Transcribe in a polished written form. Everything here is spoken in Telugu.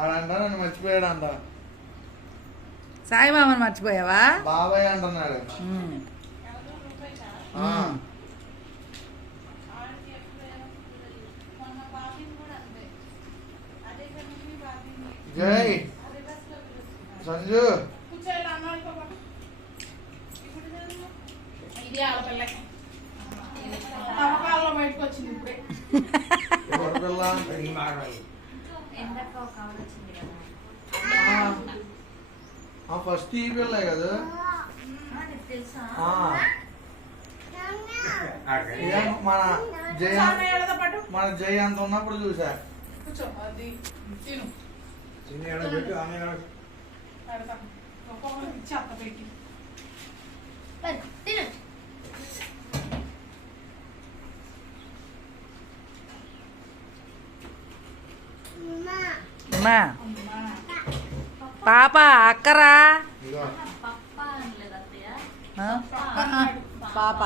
ఆడంట నన్ను మర్చిపోయాడంట. సాయిబాబాని మర్చిపోయావా? బాబాయ్ అంటున్నాడు. జై సంజు ఫస్ట్ ఈ పిల్ల కదా మన జై అంత ఉన్నప్పుడు చూసా. పాప అక్కరా పాప